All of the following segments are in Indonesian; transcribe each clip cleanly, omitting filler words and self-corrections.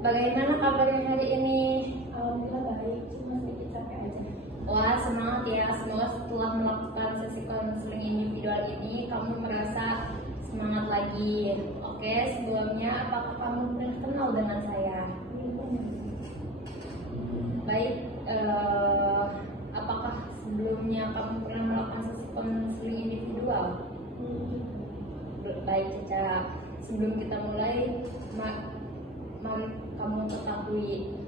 Bagaimana kabarnya hari ini? Alhamdulillah baik, cuma sedikit capek aja. Wah, semangat ya. Semoga setelah melakukan sesi konseling individual ini kamu merasa semangat lagi. Oke, sebelumnya apakah kamu pernah kenal dengan saya? Baik, apakah sebelumnya kamu pernah melakukan sesi konseling individual? Baik, Caca. Sebelum kita mulai, mari kamu ketahui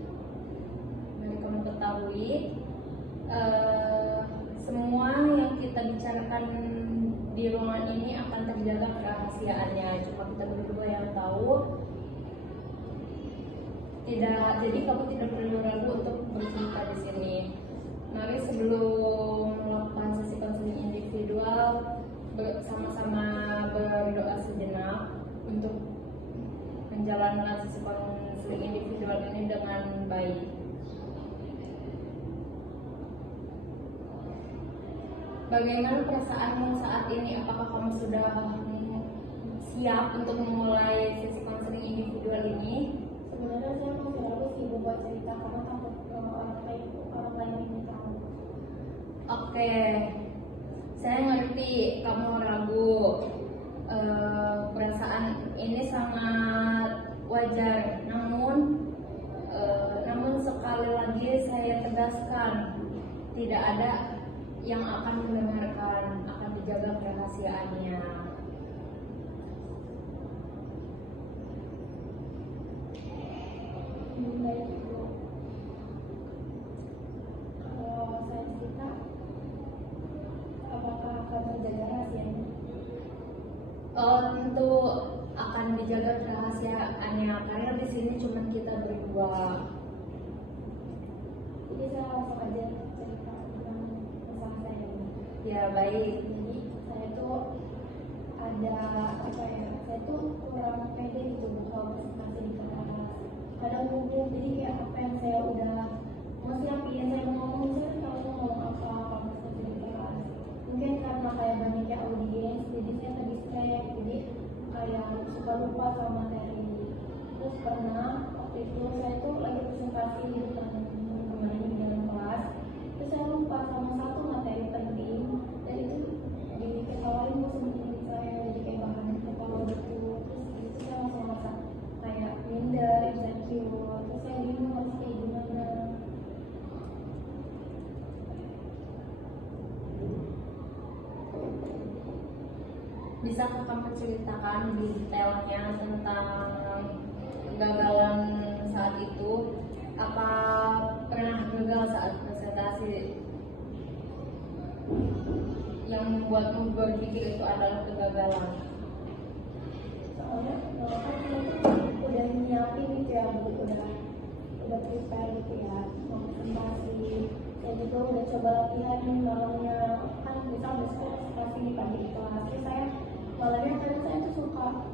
semua yang kita bicarakan di ruangan ini akan terjaga kerahasiaannya. Cuma kita berdua yang tahu. Jadi kamu tidak perlu ragu untuk bercerita di sini. Mari sebelum melakukan sesi konseling individual sama-sama berdoa sejenak untuk menjalankan sesi konseling individual ini dengan baik. Bagaimana perasaanmu saat ini? Apakah kamu sudah siap untuk memulai sesi konseling individual ini? Sebenarnya saya masih ragu sih buat cerita karena takut orang lain ini tahu. Oke, saya ngerti kamu ragu. Perasaan ini sangat wajar. Namun sekali lagi saya tegaskan, tidak ada yang akan mendengarkan, akan dijaga kerahasiaannya. Baik Ibu. Kalau saya cerita, apakah akan terjaga rahasianya? Tentu akan dijaga kerahasiaannya karena di sini cuma kita berdua. Jadi saya langsung aja cerita tentang masalah saya ini. Ya baik. Jadi saya tuh ada saya tuh kurang pede gitu kalau presentasi di kelas. Kadang gugup, jadi kayak apa yang saya udah mau siapin, saya mau ngomong, saya tahu mau ngomong apa kalau presentasi di kelas. Mungkin karena kayak banyaknya audiens, jadi saya terdistract, jadi kayak suka lupa sama materi. Terus pernah waktu itu saya tuh lagi presentasi di depan teman-teman di dalam kelas, terus saya lupa sama satu materi penting, dan itu diketawain sama teman saya, jadi kayak bahan ketawa gitu. Terus itu saya langsung merasa kayak minder, insecure, terus saya bingung harus kayak gimana. Bisakah kamu ceritakan detailnya tentang kegagalan saat itu? Apa pernah gagal saat presentasi yang membuatmu berpikir itu adalah kegagalan? Soalnya kan saya tuh udah nyiapin gitu ya, udah prepare gitu ya, mau presentasi. Saya juga udah coba latihan malamnya, kan misal besok presentasi di pagi di kelas. Terus saya malamnya karena saya tuh suka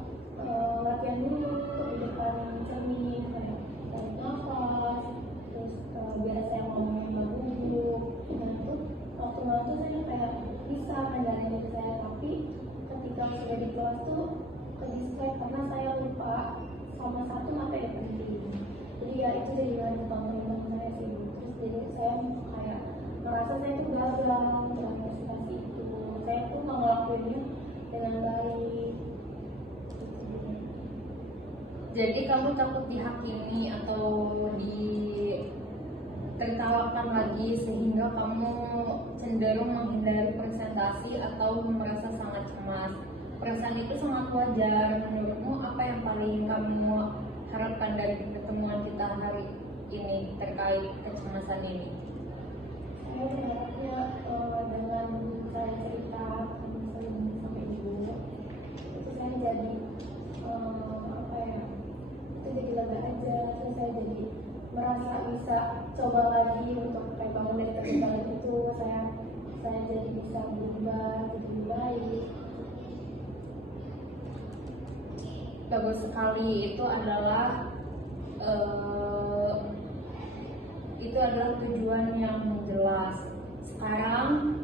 latihan dulu di depan cermin, kayak tarik nafas, terus biar saya ngomongnya nggak gugup. Nah itu waktu malam tuh saya kayak bisa ngendarain diri saya, tapi ketika sudah di kelas tuh ke distract karena saya lupa sama satu materi penting. Jadi ya itu jadi bahan teman saya sih. Terus jadi saya kayak merasa saya tuh gagal dalam presentasi itu. Saya tuh nggak ngelakuinnya dengan baik. Jadi kamu takut dihakimi atau ditertawakan lagi sehingga kamu cenderung menghindari presentasi atau merasa sangat cemas. Perasaan itu sangat wajar. Menurutmu apa yang paling kamu harapkan dari pertemuan kita hari ini terkait kecemasan ini? Saya berharapnya dengan saya cerita sampai ibu itu saya jadi itu jadi lega aja. Terus saya jadi merasa bisa coba lagi untuk kayak bangun dari kegagalan itu. Saya jadi bisa berubah jadi lebih baik. Bagus sekali. Itu adalah tujuan yang jelas. Sekarang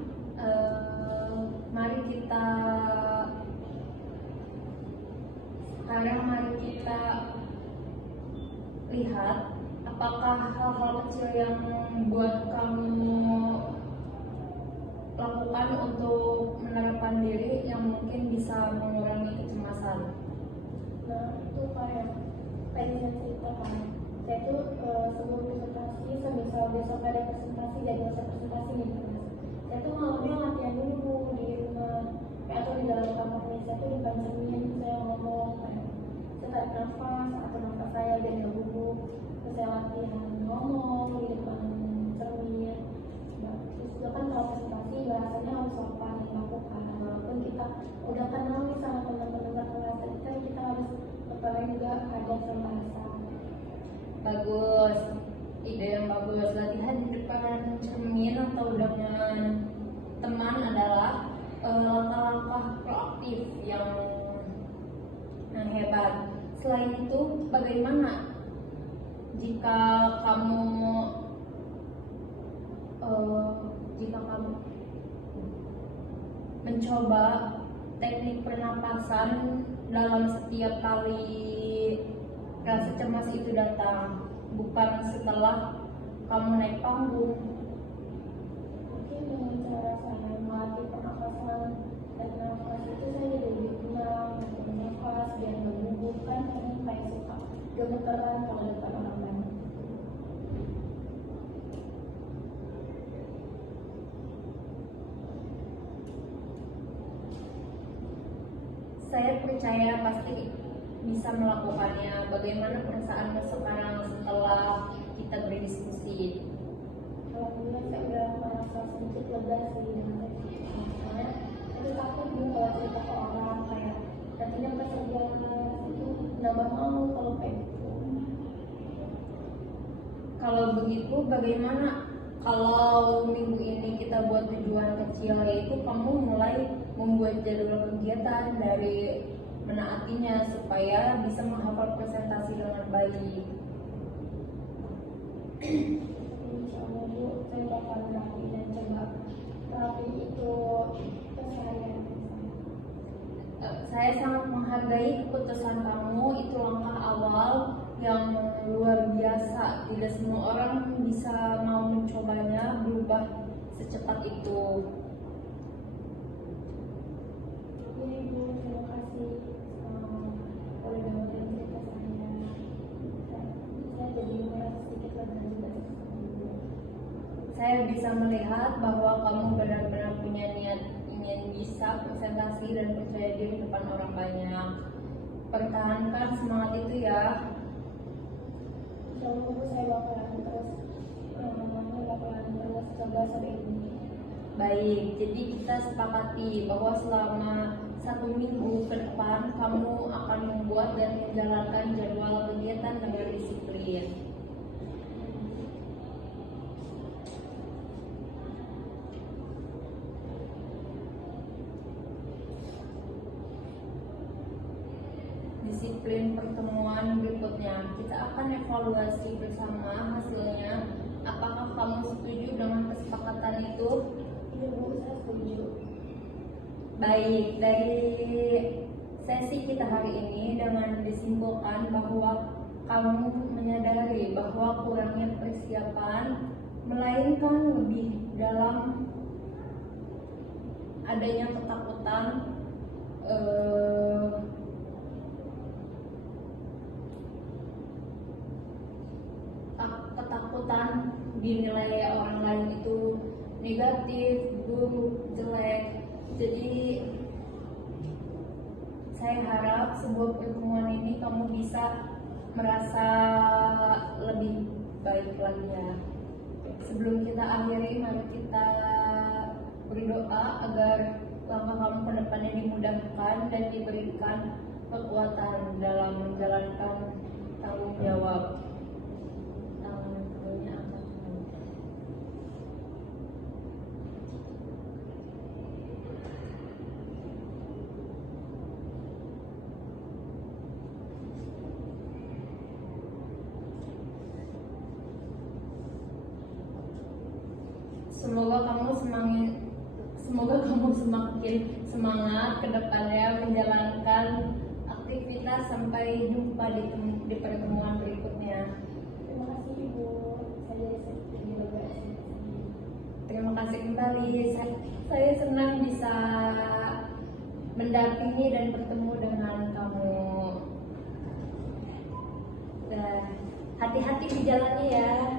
mari kita Sekarang mari kita lihat apakah hal-hal kecil yang buat kamu lakukan untuk menerapkan diri yang mungkin bisa mengurangi kecemasan. Nah itu kayak tadi saya ceritakan, saya tuh sebelum presentasi, semisal besok ada presentasi dan besok presentasi nih kelas, saya tuh malamnya latihan dulu di rumah, kayak atau di dalam kamar nih, saya tuh depan cermin, saya ngomong kayak saya tarik nafas atau nafas saya biar nggak gugup, terus saya latihan ngomong di depan cermin. Nah, terus juga kan kalau presentasi bahasanya harus sopan dilakukan, walaupun kita udah kenal nih sama teman-teman kelas kita harus ketahui juga adab dan bahasa. Bagus, ide yang bagus. Latihan di depan cermin atau dengan teman adalah langkah-langkah proaktif yang hebat. Selain itu, bagaimana jika kamu mencoba teknik pernapasan dalam setiap kali rasa cemas itu datang, bukan setelah kamu naik panggung. Mungkin dengan cara saya melatih pernapasan dan nafas itu saya jadi lebih tenang, bernafas biar nggak gugup kan, karena kayak suka gemeteran kalau depan orang banyak. Saya percaya pasti bisa melakukannya. Bagaimana perasaanmu sekarang setelah kita berdiskusi? Alhamdulillah saya udah merasa sedikit lega sih dengan teknik pernapasan. Tapi takut juga kalau cerita ke orang kayak nantinya pas kerja itu nambah malu kalau kayak gitu. Kalau begitu, bagaimana kalau minggu ini kita buat tujuan kecil, yaitu kamu mulai membuat jadwal kegiatan dari menaatinya supaya bisa menghafal presentasi dengan baik. Insya Allah Bu, saya bakal terapi dan coba terapi itu ke saya. Saya sangat menghargai keputusan kamu. Itu langkah awal yang luar biasa. Tidak semua orang bisa mau mencobanya berubah secepat itu. Iya Ibu, terima kasih udah dengerin cerita saya. Saya jadi merasa sedikit lega juga. Saya bisa melihat bahwa kamu benar-benar punya niat ingin bisa presentasi dan percaya diri depan orang banyak. Pertahankan semangat itu ya. Insya Allah Bu, saya bakalan terus coba sampai ini. Baik, jadi kita sepakati bahwa selama 1 minggu ke depan kamu akan membuat dan menjalankan jadwal kegiatan dengan disiplin. Disiplin pertemuan berikutnya, kita akan evaluasi bersama hasilnya. Apakah kamu setuju dengan kesepakatan itu? Iya Bu, saya setuju. Baik, dari sesi kita hari ini dengan disimpulkan bahwa kamu menyadari bahwa kurangnya persiapan melainkan lebih dalam adanya ketakutan dinilai orang lain itu negatif, buruk, jelek. Jadi saya harap sebuah pertemuan ini kamu bisa merasa lebih baik lagi ya. Sebelum kita akhiri, mari kita berdoa agar langkah kamu ke depannya dimudahkan dan diberikan kekuatan dalam menjalankan tanggung jawab. Semoga kamu semakin semangat ke depannya menjalankan aktivitas. Sampai jumpa di pertemuan berikutnya. Terima kasih Ibu. Saya juga Terima kasih kembali. Saya senang bisa mendampingi dan bertemu dengan kamu. Dan hati-hati di jalannya ya.